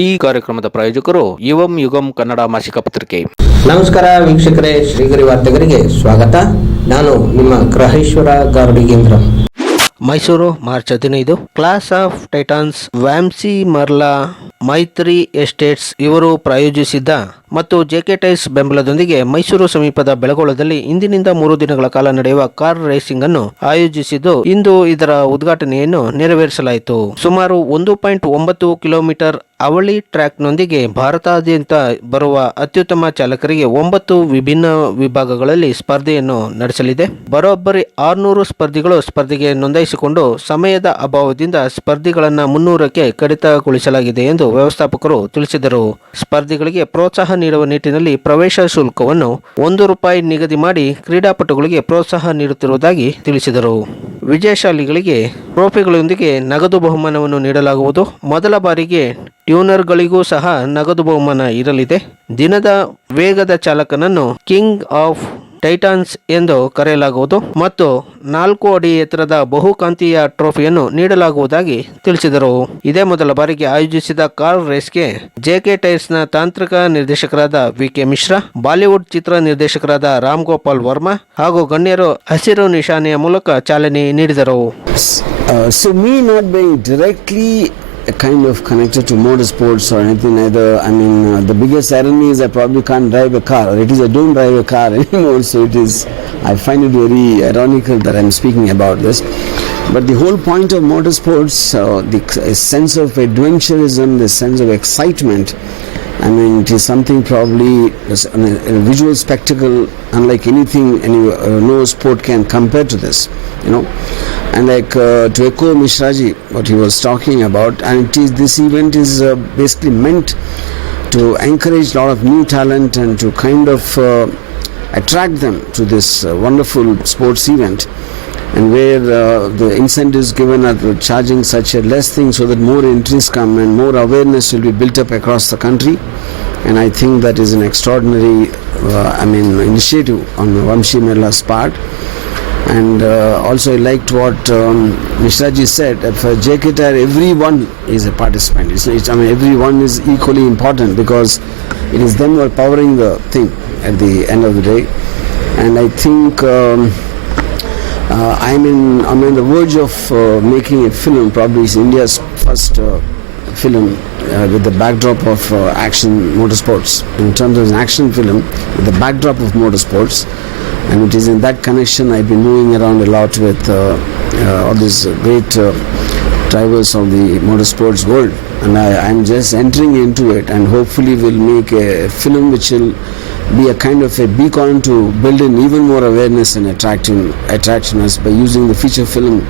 ಈ ಕಾರ್ಯಕ್ರಮದ ಪ್ರಾಯೋಜಕರು ಯುವಂ ಯುಗಂ ಕನ್ನಡ ಮಾಸಿಕ ಪತ್ರಿಕೆ. ನಮಸ್ಕಾರ ವೀಕ್ಷಕರೇ ಶ್ರೀಗರಿ ವಾರ್ತೆಗರಿಗೆ ಸ್ವಾಗತ. ನಾನು ನಿಮ್ಮ ಗ್ರಹೇಶ್ವರ ಗಾರ್ಡಿಗೇಂದ್ರ ಮೈಸೂರು ಮಾರ್ಚ್ ಹದಿನೈದು Clash of Titans Vamsi Marla Maitri estates ಇವರು ಪ್ರಾಯೋಜಿಸಿದ್ದ ಮತ್ತು ಜೆಕೆ ಟೈರ್ಸ್ ಬೆಂಬಲದೊಂದಿಗೆ ಮೈಸೂರು ಸಮೀಪದ ಬೆಳಗೊಳದಲ್ಲಿ ಇಂದಿನಿಂದ ಮೂರು ದಿನಗಳ ಕಾಲ ನಡೆಯುವ ಕಾರ್ ರೇಸಿಂಗ್ ಅನ್ನು ಆಯೋಜಿಸಿದ್ದು, ಇಂದು ಇದರ ಉದ್ಘಾಟನೆಯನ್ನು ನೆರವೇರಿಸಲಾಯಿತು. ಸುಮಾರು ಒಂದು ಪಾಯಿಂಟ್ ಒಂಬತ್ತು ಕಿಲೋಮೀಟರ್ ಅವಳಿ ಟ್ರ್ಯಾಕ್ನೊಂದಿಗೆ ಭಾರತಾದ್ಯಂತ ಬರುವ ಅತ್ಯುತ್ತಮ ಚಾಲಕರಿಗೆ ಒಂಬತ್ತು ವಿಭಿನ್ನ ವಿಭಾಗಗಳಲ್ಲಿ ಸ್ಪರ್ಧೆಯನ್ನು ನಡೆಸಲಿದೆ. ಬರೋಬ್ಬರಿ ಆರುನೂರು ಸ್ಪರ್ಧಿಗಳು ಸ್ಪರ್ಧೆಗೆ ನೋಂದಾಯಿಸಿಕೊಂಡು ಸಮಯದ ಅಭಾವದಿಂದ ಸ್ಪರ್ಧಿಗಳನ್ನು ಮುನ್ನೂರಕ್ಕೆ ಕಡಿತಗೊಳಿಸಲಾಗಿದೆ ಎಂದು ವ್ಯವಸ್ಥಾಪಕರು ತಿಳಿಸಿದರು. ಸ್ಪರ್ಧಿಗಳಿಗೆ ಪ್ರೋತ್ಸಾಹ ನೀಡುವ ನಿಟ್ಟಿನಲ್ಲಿ ಪ್ರವೇಶ ಶುಲ್ಕವನ್ನು ಒಂದು ರೂಪಾಯಿ ನಿಗದಿ ಮಾಡಿ ಕ್ರೀಡಾಪಟುಗಳಿಗೆ ಪ್ರೋತ್ಸಾಹ ನೀಡುತ್ತಿರುವುದಾಗಿ ತಿಳಿಸಿದರು. ವಿಜಯಶಾಲಿಗಳಿಗೆ ಟ್ರೋಫಿಗಳೊಂದಿಗೆ ನಗದು ಬಹುಮಾನವನ್ನು ನೀಡಲಾಗುವುದು. ಮೊದಲ ಬಾರಿಗೆ ಟ್ಯೂನರ್ಗಳಿಗೂ ಸಹ ನಗದು ಬಹುಮಾನ ಇರಲಿದೆ. ದಿನದ ವೇಗದ ಚಾಲಕನನ್ನು ಕಿಂಗ್ ಆಫ್ ಟೈಟಾನ್ಸ್ ಎಂದು ಕರೆಯಲಾಗುವುದು ಮತ್ತು ನಾಲ್ಕು ಅಡಿ ಎತ್ತರದ ಬಹುಕಾಂತೀಯ ಟ್ರೋಫಿಯನ್ನು ನೀಡಲಾಗುವುದಾಗಿ ತಿಳಿಸಿದರು. ಇದೇ ಮೊದಲ ಬಾರಿಗೆ ಆಯೋಜಿಸಿದ ಕಾರ್ ರೇಸ್ಗೆ ಜೆಕೆ ಟೈರ್ಸ್ನ ತಾಂತ್ರಿಕ ನಿರ್ದೇಶಕರಾದ ವಿ ಕೆ ಮಿಶ್ರಾ ಬಾಲಿವುಡ್ ಚಿತ್ರ ನಿರ್ದೇಶಕರಾದ ರಾಮ್ ಗೋಪಾಲ್ ವರ್ಮಾ ಹಾಗೂ ಗಣ್ಯರು ಹಸಿರು ನಿಶಾನೆಯ ಮೂಲಕ ಚಾಲನೆ ನೀಡಿದರು. Uh, so me not being kind of connected to motorsports or anything either. I mean, uh, the biggest irony is I probably can't drive a car, or it is I don't drive a car anymore. So it is. I find it very ironical that I'm speaking about this. But the whole point of motorsports, uh, the sense of adventurism, the sense of excitement. I mean, it is something probably a, visual spectacle unlike anything any uh, no sport can compare to this. You know, and like uh, to echo Mishraji, what he was talking about, and this event is uh, basically meant to encourage a lot of new talent and to kind of uh, attract them to this uh, wonderful sports event and where uh, the incentives given are charging such a less thing so that more entries come and more awareness will be built up across the country. And I think that is an extraordinary uh, I mean initiative on Vamshi Merla's part. And uh, also I liked what um, Mishraji said for JKTR everyone is a participant. It's, it's, I mean everyone is equally important because it is them who are powering the thing at the end of the day. And I think um, I'm in I'm on the verge of uh, making a film. Probably it's India's first uh, film uh, with the backdrop of uh, action motorsports. In terms of an action film with the backdrop of motorsports, and it is in that connection I've been moving around a lot with uh, uh, all these great uh, drivers of the motorsports world, and I, I'm just entering into it, and hopefully we'll make a film which will be a kind of a beacon to build in even more awareness and attraction attractiveness by using the feature film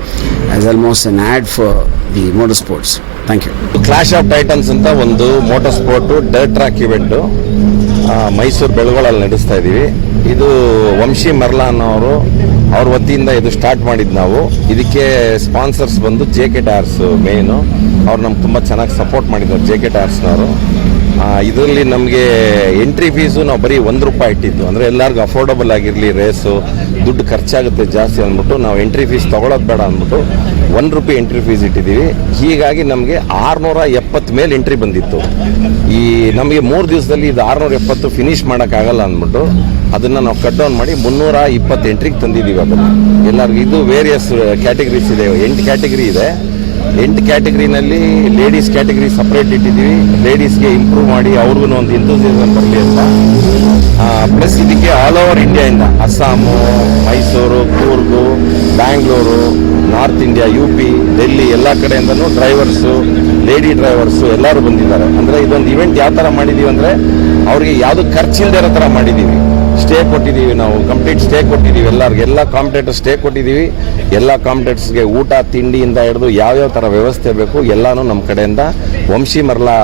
as almost an ad for the motorsports. Thank you. Clash of Titans ಅಂತ ಒಂದು motor sport dirt track event Mysuru ಬೆಳಗೊಳಲ್ಲಿ ನಡೆಸ್ತಾ ಇದ್ದೀವಿ ಇದು Vamshi Marlon ಅವರು ಅವ್ರ ವತಿಯಿಂದ ಇದು start ಮಾಡಿದ್ದು ನಾವು ಇದಕ್ಕೆ ಸ್ಪಾನ್ಸರ್ಸ್ ಬಂದು ಜೆ ಕೆ ಟಾರ್ಸ್ ಮೇನು ಅವ್ರು ನಮ್ಗೆ ತುಂಬ ಚೆನ್ನಾಗಿ ಸಪೋರ್ಟ್ ಮಾಡಿದ್ದಾರೆ ಜೆ ಕೆ ಟೈರ್ಸ್ನವರು ಇದರಲ್ಲಿ ನಮಗೆ ಎಂಟ್ರಿ ಫೀಸು ನಾವು ಬರೀ ಒಂದು ರೂಪಾಯಿ ಇಟ್ಟಿದ್ದು ಅಂದರೆ ಎಲ್ಲರಿಗೂ ಅಫೋರ್ಡಬಲ್ ಆಗಿರಲಿ ರೇಸು ದುಡ್ಡು ಖರ್ಚಾಗುತ್ತೆ ಜಾಸ್ತಿ ಅಂದ್ಬಿಟ್ಟು ನಾವು ಎಂಟ್ರಿ ಫೀಸ್ ತೊಗೊಳೋದು ಬೇಡ ಅಂದ್ಬಿಟ್ಟು ಒಂದು ರೂಪಾಯಿ ಎಂಟ್ರಿ ಫೀಸ್ ಇಟ್ಟಿದ್ದೀವಿ. ಹೀಗಾಗಿ ನಮಗೆ ಆರುನೂರ ಎಪ್ಪತ್ತು ಮೇಲೆ ಎಂಟ್ರಿ ಬಂದಿತ್ತು. ಈ ನಮಗೆ ಮೂರು ದಿವಸದಲ್ಲಿ ಇದು ಆರುನೂರ ಎಪ್ಪತ್ತು ಫಿನಿಷ್ ಮಾಡೋಕ್ಕಾಗಲ್ಲ ಅಂದ್ಬಿಟ್ಟು ಅದನ್ನು ನಾವು ಕಟ್ ಡೌನ್ ಮಾಡಿ ಮುನ್ನೂರ ಇಪ್ಪತ್ತು ಎಂಟ್ರಿಗೆ ತಂದಿದ್ದೀವಿ ಅದನ್ನು. ಎಲ್ಲರಿಗೂ ಇದು ವೇರಿಯಸ್ ಕ್ಯಾಟಗರೀಸ್ ಇದೆ. ಎಂಟು ಕ್ಯಾಟಗರಿ ಇದೆ. ಎಂಟು ಕ್ಯಾಟಗರಿನಲ್ಲಿ ಲೇಡೀಸ್ ಕ್ಯಾಟಗರಿ ಸಪ್ರೇಟ್ ಇಟ್ಟಿದ್ದೀವಿ. ಲೇಡೀಸ್ಗೆ ಇಂಪ್ರೂವ್ ಮಾಡಿ ಅವ್ರಿಗೂ ಒಂದು ಇಂಥೂಸಿಸಮ್ ಬರಲಿ ಅಂತ. ಪ್ಲಸ್ ಇದಕ್ಕೆ all over ಇಂಡಿಯಾಯಿಂದ Assam, Mysuru, Coorg, Bangalore, north India U P Delhi ಎಲ್ಲ ಕಡೆಯಿಂದನೂ ಡ್ರೈವರ್ಸು ಲೇಡಿ ಡ್ರೈವರ್ಸು ಎಲ್ಲರೂ ಬಂದಿದ್ದಾರೆ. ಅಂದರೆ ಇದೊಂದು ಇವೆಂಟ್ ಯಾವ ಥರ ಮಾಡಿದ್ದೀವಿ ಅಂದರೆ, ಅವ್ರಿಗೆ ಯಾವುದು ಖರ್ಚಿಲ್ಲದೆ ಇರೋ ಥರ ಮಾಡಿದ್ದೀವಿ ಸ್ಟೇ ಕೊಟ್ಟಿದ್ದೀವಿ ನಾವು ಕಂಪ್ಲೀಟ್ ಸ್ಟೇ ಕೊಟ್ಟಿದ್ದೀವಿ ಎಲ್ಲರಿಗೆ. ಎಲ್ಲ ಕಾಂಪಿಟೇಟರ್ ಸ್ಟೇ ಕೊಟ್ಟಿದ್ದೀವಿ. ಎಲ್ಲ ಕಾಂಪಿಟೇಟರ್ಸ್ಗೆ ಊಟ ತಿಂಡಿಯಿಂದ ಹಿಡಿದು ಯಾವ್ಯಾವ ಥರ ವ್ಯವಸ್ಥೆ ಬೇಕು ಎಲ್ಲನೂ ನಮ್ಮ ಕಡೆಯಿಂದ. ವಂಶಿ ಮರ್ಲಾ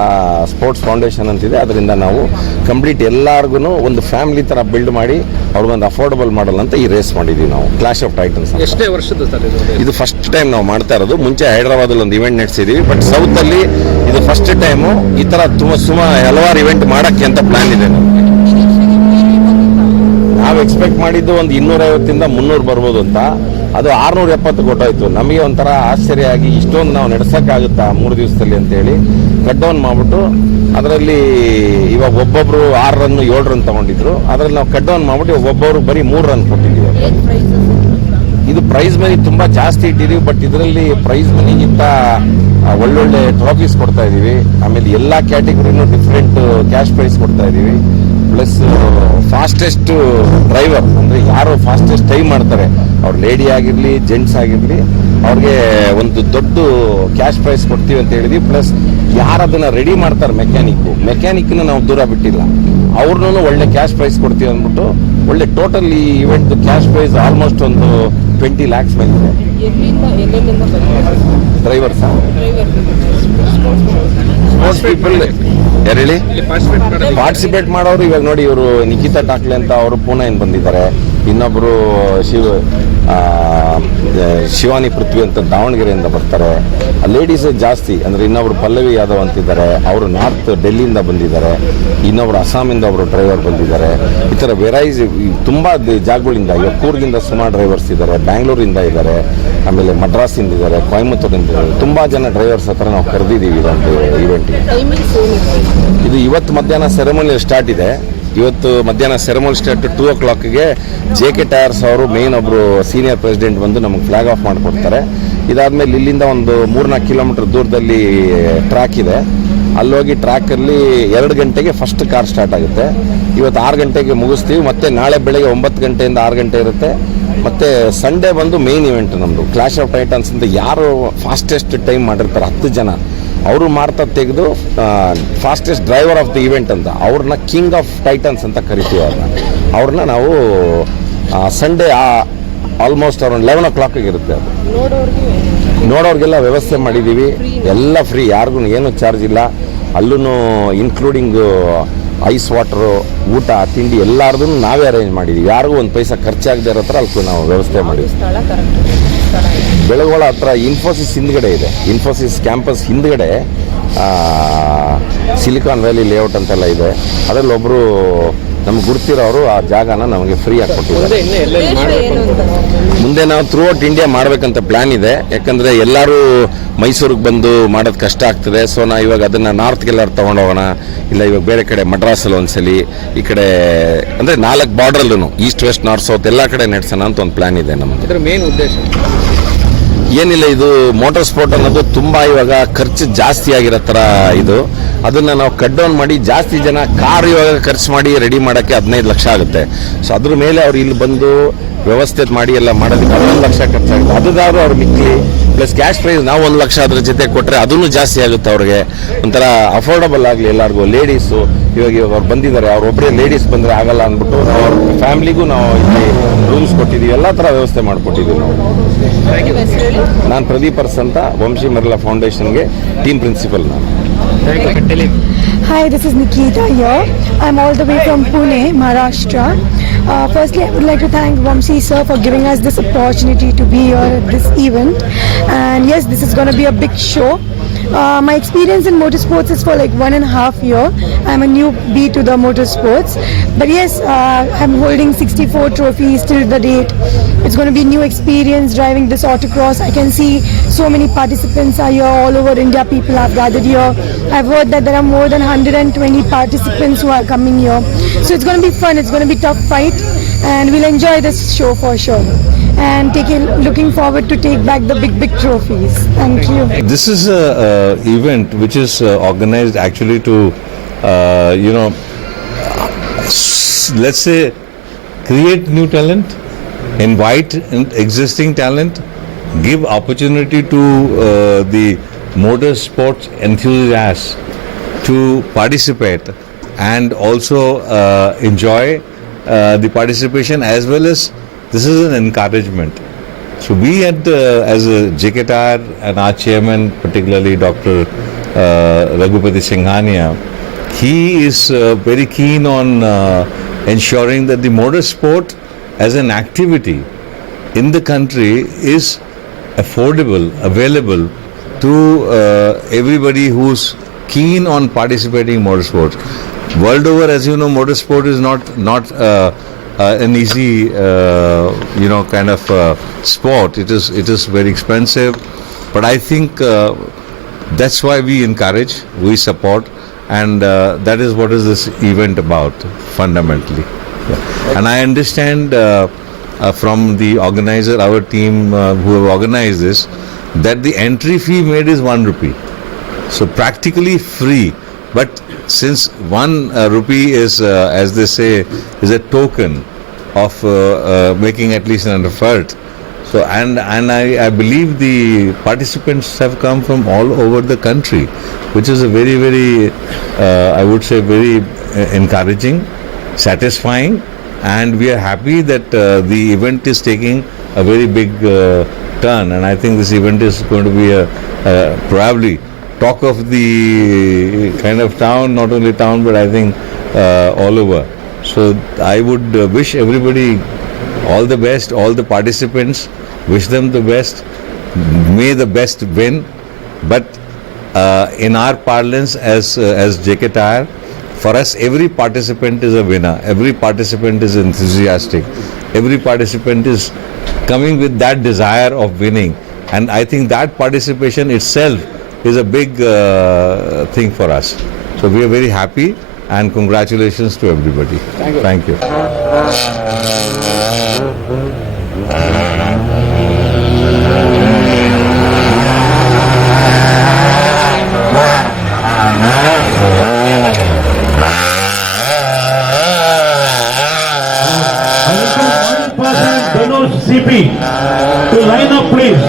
ಸ್ಪೋರ್ಟ್ಸ್ ಫೌಂಡೇಶನ್ ಅಂತಿದೆ. ಅದರಿಂದ ನಾವು ಕಂಪ್ಲೀಟ್ ಎಲ್ಲರಿಗೂ ಒಂದು ಫ್ಯಾಮಿಲಿ ಥರ ಬಿಲ್ಡ್ ಮಾಡಿ ಅವ್ರಿಗೊಂದು ಅಫೋರ್ಡಬಲ್ ಮಾಡಲ್ ಅಂತ ಈ ರೇಸ್ ಮಾಡಿದ್ದೀವಿ ನಾವು. Clash of Titans. ಎಷ್ಟೇ ವರ್ಷದ ಸರ್ ಇದು? ಫಸ್ಟ್ ಟೈಮ್ ನಾವು ಮಾಡ್ತಾ ಇರೋದು. ಮುಂಚೆ ಹೈದರಾಬಾದಲ್ಲಿ ಒಂದು ಇವೆಂಟ್ ನಡೆಸಿದ್ದೀವಿ ಬಟ್ ಸೌತಲ್ಲಿ ಅಲ್ಲಿ ಇದು ಫಸ್ಟ್ ಟೈಮು ಈ ಥರ ತುಂಬ ಸುಮಾರು ಹಲವಾರು ಇವೆಂಟ್ ಮಾಡೋಕ್ಕೆ ಅಂತ ಪ್ಲ್ಯಾನ್ ಇದೆ ನಮ್ಗೆ. ನಾವು ಎಕ್ಸ್ಪೆಕ್ಟ್ ಮಾಡಿದ್ದು ಒಂದು ಇನ್ನೂರೈವತ್ತಿಂದ ಮುನ್ನೂರು ಬರ್ಬೋದು ಅಂತ. ಅದು ಆರುನೂರ ಎಪ್ಪತ್ತು ಕೊಟ್ಟೋಯ್ತು ನಮಗೆ ಒಂಥರ ಆಶ್ಚರ್ಯ ಆಗಿ ಇಷ್ಟೊಂದು ನಾವು ನಡೆಸೋಕ್ಕಾಗುತ್ತಾ ಮೂರು ದಿವಸದಲ್ಲಿ ಅಂತೇಳಿ ಕಟ್ ಡೌನ್ ಮಾಡ್ಬಿಟ್ಟು ಅದರಲ್ಲಿ ಇವಾಗ ಒಬ್ಬೊಬ್ರು ಆರು ರನ್ ಏಳು ರನ್ ತಗೊಂಡಿದ್ರು. ಅದರಲ್ಲಿ ನಾವು ಕಟ್ ಡೌನ್ ಮಾಡ್ಬಿಟ್ಟು ಒಬ್ಬೊಬ್ಬರು ಬರೀ ಮೂರು ರನ್ ಕೊಟ್ಟಿದ್ದೀವಿ. ಇದು ಪ್ರೈಸ್ ಮನಿ ತುಂಬಾ ಜಾಸ್ತಿ ಇಟ್ಟಿದೀವಿ ಬಟ್ ಇದರಲ್ಲಿ ಪ್ರೈಸ್ ಮನಿಗಿಂತ ಒಳ್ಳೊಳ್ಳೆ ಟ್ರಾಫೀಸ್ ಕೊಡ್ತಾ ಇದೀವಿ ಆಮೇಲೆ ಎಲ್ಲಾ ಕ್ಯಾಟಗರಿನೂ ಡಿಫ್ರೆಂಟ್ ಕ್ಯಾಶ್ ಪ್ರೈಸ್ ಕೊಡ್ತಾ ಇದೀವಿ ಪ್ಲಸ್ ಫಾಸ್ಟೆಸ್ಟ್ ಡ್ರೈವರ್ ಅಂದರೆ ಯಾರು ಫಾಸ್ಟೆಸ್ಟ್ ಟೈಮ್ ಮಾಡ್ತಾರೆ ಅವ್ರು ಲೇಡಿ ಆಗಿರಲಿ ಜೆಂಟ್ಸ್ ಆಗಿರಲಿ ಅವ್ರಿಗೆ ಒಂದು ದೊಡ್ಡ ಕ್ಯಾಶ್ ಪ್ರೈಸ್ ಕೊಡ್ತೀವಿ ಅಂತ ಹೇಳಿದ್ವಿ. ಪ್ಲಸ್ ಯಾರು ಅದನ್ನು ರೆಡಿ ಮಾಡ್ತಾರೆ ಮೆಕ್ಯಾನಿಕ್ಕು ಮೆಕ್ಯಾನಿಕ್ನ ನಾವು ದೂರ ಬಿಟ್ಟಿಲ್ಲ. ಅವ್ರನ್ನೂ ಒಳ್ಳೆ ಕ್ಯಾಶ್ ಪ್ರೈಸ್ ಕೊಡ್ತೀವಿ ಅಂದ್ಬಿಟ್ಟು ಒಳ್ಳೆ ಟೋಟಲ್ ಈ ಇವೆಂಟ್ ಕ್ಯಾಶ್ ಪ್ರೈಸ್ ಆಲ್ಮೋಸ್ಟ್ ಒಂದು ಟ್ವೆಂಟಿ ಲ್ಯಾಕ್ಸ್ ಬಂದಿದೆ. ಡ್ರೈವರ್ ಎಲ್ಲೆಲ್ಲಿಂದ ಡ್ರೈವರ್ಸ್ ಪೀಪಲ್ ಹೇಳಿ? ಪಾರ್ಟಿಸಿಪೇಟ್ ಮಾಡೋರು ಇವಾಗ ನೋಡಿ ಇವರು ನಿಖಿತಾ ಟಾಕ್ಲೆ ಅಂತ ಅವರು ಪೂನೆಯಿಂದ ಬಂದಿದ್ದಾರೆ. ಇನ್ನೊಬ್ರು ಶಿವ ಶಿವಾನಿ ಪೃಥ್ವಿ ಅಂತ ದಾವಣಗೆರೆಯಿಂದ ಬರ್ತಾರೆ. ಲೇಡೀಸ್ ಜಾಸ್ತಿ ಅಂದರೆ ಇನ್ನೊಬ್ರು ಪಲ್ಲವಿ ಯಾದವ್ ಅಂತಿದ್ದಾರೆ ಅವರು ನಾರ್ತ್ ಡೆಲ್ಲಿಯಿಂದ ಬಂದಿದ್ದಾರೆ. ಇನ್ನೊಬ್ರು ಅಸ್ಸಾಮಿಂದ ಒಬ್ಬರು ಡ್ರೈವರ್ ಬಂದಿದ್ದಾರೆ. ಈ ಥರ ವೆರೈಸ್ ತುಂಬ ಜಾಗಗಳಿಂದ ಯಕ್ಕೂರ್ಗಿಂದ ಕೂರ್ಗಿಂದ ಸುಮಾರು ಡ್ರೈವರ್ಸ್ ಇದ್ದಾರೆ ಬ್ಯಾಂಗ್ಳೂರಿಂದ ಇದ್ದಾರೆ ಆಮೇಲೆ ಮಡ್ರಾಸಿಂದ ಇದ್ದಾರೆ ಕೊಯಮತ್ತೂರಿಂದ ಇದ್ದಾರೆ. ತುಂಬ ಜನ ಡ್ರೈವರ್ಸ್ ಹತ್ರ ನಾವು ಕರೆದಿದ್ದೀವಿ ಇದೊಂದು ಇವೆಂಟಿಗೆ ಇದು ಇವತ್ತು ಮಧ್ಯಾಹ್ನ ಸೆರೆಮನಿ ಸ್ಟಾರ್ಟ್ ಇದೆ. ಇವತ್ತು ಮಧ್ಯಾಹ್ನ ಸೆರೆಮೋನಿ ಸ್ಟಾರ್ಟ್ ಟೂ ಓ ಕ್ಲಾಕ್ಗೆ ಜೆ ಕೆ ಟೈರ್ಸ್ ಅವರು ಮೇನ್ ಒಬ್ಬರು ಸೀನಿಯರ್ ಪ್ರೆಸಿಡೆಂಟ್ ಬಂದು ನಮಗೆ ಫ್ಲಾಗ್ ಆಫ್ ಮಾಡಿಕೊಡ್ತಾರೆ. ಇದಾದಮೇಲೆ ಇಲ್ಲಿಂದ ಒಂದು ಮೂರ್ನಾಲ್ಕು ಕಿಲೋಮೀಟರ್ ದೂರದಲ್ಲಿ ಟ್ರ್ಯಾಕ್ ಇದೆ. ಅಲ್ಲೋಗಿ ಟ್ರ್ಯಾಕಲ್ಲಿ ಎರಡು ಗಂಟೆಗೆ ಫಸ್ಟ್ ಕಾರ್ ಸ್ಟಾರ್ಟ್ ಆಗುತ್ತೆ. ಇವತ್ತು ಆರು ಗಂಟೆಗೆ ಮುಗಿಸ್ತೀವಿ, ಮತ್ತೆ ನಾಳೆ ಬೆಳಗ್ಗೆ ಒಂಬತ್ತು ಗಂಟೆಯಿಂದ ಆರು ಗಂಟೆ ಇರುತ್ತೆ. ಮತ್ತೆ ಸಂಡೇ ಬಂದು ಮೇನ್ ಇವೆಂಟ್ ನಮ್ಮದು ಕ್ಲಾಶ್ ಆಫ್ ಟೈಟನ್ಸ್ ಅಂತ ಯಾರು ಫಾಸ್ಟೆಸ್ಟ್ ಟೈಮ್ ಮಾಡಿರ್ತಾರೆ ಹತ್ತು ಜನ. ಅವರು ಮಾಡ್ತಾ ತೆಗೆದು fastest driver of the event ಅಂತ, ಅವ್ರನ್ನ ಕಿಂಗ್ ಆಫ್ ಟೈಟನ್ಸ್ ಅಂತ ಕರಿತೀವಿ ಅವ್ರನ್ನ. ಅವ್ರನ್ನ ನಾವು ಸಂಡೇ ಆಲ್ಮೋಸ್ಟ್ ಅರೌಂಡ್ ಲೆವೆನ್ ಓ ಕ್ಲಾಕಿಗೆ ಇರುತ್ತೆ ಅದು. ನೋಡೋರ್ಗೆ ನೋಡೋರಿಗೆಲ್ಲ ವ್ಯವಸ್ಥೆ ಮಾಡಿದ್ದೀವಿ ಎಲ್ಲ ಫ್ರೀ ಯಾರಿಗೂ ಏನು ಚಾರ್ಜ್ ಇಲ್ಲ. ಅಲ್ಲೂ ಇನ್ಕ್ಲೂಡಿಂಗ್ ಐಸ್ ವಾಟರು ಊಟ, ತಿಂಡಿ ಎಲ್ಲಾರ್ದು ನಾವೇ ಅರೇಂಜ್ ಮಾಡಿದ್ದೀವಿ ಯಾರಿಗೂ ಒಂದು ಪೈಸಾ ಖರ್ಚಾಗದೇ ಇರೋ ಹತ್ರ ಅಲ್ಲಿ ನಾವು ವ್ಯವಸ್ಥೆ ಮಾಡಿದ್ದೀವಿ ಬೆಳಗೋಳ ಹತ್ರ ಇನ್ಫೋಸಿಸ್ ಹಿಂದ್ಗಡೆ ಇದೆ. ಇನ್ಫೋಸಿಸ್ ಕ್ಯಾಂಪಸ್ ಹಿಂದ್ಗಡೆ ಸಿಲಿಕಾನ್ ವ್ಯಾಲಿ ಲೇಔಟ್ ಅಂತೆಲ್ಲ ಇದೆ. ಅದರಲ್ಲಿ ಒಬ್ಬರು ನಮ್ಗೆ ಗುರ್ತಿರೋರು ಆ ಜಾಗನ ನಮಗೆ ಫ್ರೀ ಆಗಿ ಕೊಟ್ಟಿದ್ದಾರೆ. ಮುಂದೆ ನಾವು ಥ್ರೂ ಔಟ್ ಇಂಡಿಯಾ ಮಾಡಬೇಕಂತ ಪ್ಲ್ಯಾನ್ ಇದೆ. ಯಾಕಂದರೆ ಎಲ್ಲರೂ ಮೈಸೂರಿಗೆ ಬಂದು ಮಾಡೋದು ಕಷ್ಟ ಆಗ್ತದೆ. ಸೊ ನಾ ಇವಾಗ ಅದನ್ನು ನಾರ್ತ್ಗೆಲ್ಲಾರು ತಗೊಂಡೋಗೋಣ. ಇಲ್ಲ ಇವಾಗ ಬೇರೆ ಕಡೆ ಮಡ್ರಾಸಲ್ಲಿ ಒಂದ್ಸಲಿ ಈ ಕಡೆ ಅಂದರೆ ನಾಲ್ಕು ಬಾರ್ಡ್ರಲ್ಲೂ ಈಸ್ಟ್ ವೆಸ್ಟ್ ನಾರ್ತ್ ಸೌತ್ ಎಲ್ಲ ಕಡೆ ನಡೆಸೋಣ ಅಂತ ಒಂದು ಪ್ಲ್ಯಾನ್ ಇದೆ ನಮ್ಮ ಇದರ ಮೇನ್ ಉದ್ದೇಶ? ಏನಿಲ್ಲ, ಇದು ಮೋಟರ್ ಸ್ಪೋರ್ಟ್ ಅನ್ನೋದು ತುಂಬಾ ಇವಾಗ ಖರ್ಚು ಜಾಸ್ತಿ ಆಗಿರೋ ತರ ಇದು. ಅದನ್ನ ನಾವು ಕಟ್ ಡೌನ್ ಮಾಡಿ ಜಾಸ್ತಿ ಜನ ಕಾರ್ ಇವಾಗ ಖರ್ಚು ಮಾಡಿ ರೆಡಿ ಮಾಡಕ್ಕೆ ಹದಿನೈದು ಲಕ್ಷ ಆಗುತ್ತೆ. ಸೊ ಅದ್ರ ಮೇಲೆ ಅವ್ರು ಇಲ್ಲಿ ಬಂದು ವ್ಯವಸ್ಥೆ ಮಾಡಿ ಎಲ್ಲ ಮಾಡೋದಕ್ಕೆ ಹನ್ನೊಂದು ಲಕ್ಷ ಖರ್ಚಾಗುತ್ತೆ. ಅದಾದ್ರೂ ಅವ್ರು ಮಿಕ್ಲಿ. ಪ್ಲಸ್ ಕ್ಯಾಶ್ ಪ್ರೈಸ್ ನಾವು ಒಂದು ಲಕ್ಷ ಅದ್ರ ಜೊತೆ ಕೊಟ್ಟರೆ ಅದನ್ನು ಜಾಸ್ತಿ ಆಗುತ್ತೆ ಅವ್ರಿಗೆ. ಒಂಥರ ಅಫೋರ್ಡಬಲ್ ಆಗಲಿ ಎಲ್ಲರಿಗೂ. ಲೇಡೀಸು ಇವಾಗ ಇವಾಗ ಅವ್ರು ಬಂದಿದ್ದಾರೆ. ಅವ್ರೊಬ್ಬರೇ ಲೇಡೀಸ್ ಬಂದರೆ ಆಗಲ್ಲ ಅಂದ್ಬಿಟ್ಟು ಅವ್ರ ಫ್ಯಾಮಿಲಿಗೂ ನಾವು ಇಲ್ಲಿ ರೂಮ್ಸ್ ಕೊಟ್ಟಿದ್ದೀವಿ. ಎಲ್ಲ ಥರ ವ್ಯವಸ್ಥೆ ಮಾಡಿಕೊಟ್ಟಿದ್ದೀವಿ ನಾವು. ನಾನು ಪ್ರದೀಪ್ ಅರ್ಸ್ ಅಂತ ವಂಶಿ ಮರಲ ಫೌಂಡೇಶನ್ಗೆ ಟೀಮ್ ಪ್ರಿನ್ಸಿಪಲ್ ನಾನು. Hi, this is Nikita here. I'm all the way from Pune, Maharashtra. Uh, firstly, I would like to thank Vamsi sir for giving us this opportunity to be here at this event. And yes, this is going to be a big show. Uh, my experience in motorsports is for like one and a half year. I'm a newbie to the motorsports, but yes, uh, I'm holding 64 trophies till the date. It's going to be new experience driving this autocross. I can see so many participants are here all over India. People have gathered here. I've heard that there are more than 120 participants who are coming here. So it's going to be fun. It's going to be tough fight, and we'll enjoy this show for sure. And taking looking forward to take back the big big trophies. Thank you. This is a, uh event which is uh, organized actually to, uh, you know, let's say, create new talent, invite existing talent, give opportunity to uh, the motorsports enthusiasts to participate and also uh, enjoy uh, the participation as well as this is an encouragement. So we at uh, as a JKTR and our chairman, particularly Dr. Uh, Raghupati Singhania, he is uh, very keen on uh, ensuring that the motor sport as an activity in the country is affordable, available to uh, everybody who's keen on participating in motorsports. World over, as you know, motorsport is not not uh, uh, an easy, uh, you know, kind of uh, sport. It is it is very expensive, but I think uh, that's why we encourage, we support, and uh, that is what is this event about fundamentally. Yeah. And I understand uh, from the organizer, our team uh, who have organized this, that the entry fee made is one rupee. So practically free. But since one uh, rupee is, uh, as they say, is a token of uh, uh, making at least an effort. So and and I, I believe the participants have come from all over the country, which is a very very uh, I would say very uh, encouraging, satisfying, and we are happy that uh, the event is taking a very big uh, turn. And I think this event is going to be a, a probably talk of the kind of town, not only town, but I think uh, all over. So I would uh, wish everybody all the best, all the participants, wish them the best. May the best win. But uh, in our parlance, as uh, as JK Tire, for us, every participant is a winner. Every participant is enthusiastic. Every participant is coming with that desire of winning. And I think that participation itself is a big uh, thing for us. So we are very happy and congratulations to everybody. Thank you. Dhanush CP to line up, please.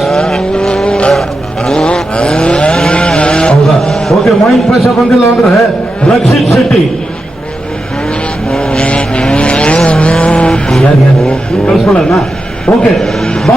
ಹೌದಾ? Okay main Pasha ಬಂದಿಲ್ಲ ಅಂದ್ರೆ Rakshit Shetty ಕಳಿಸ್ಕೊಳ್ಳೋಣ? Okay ಬಾ.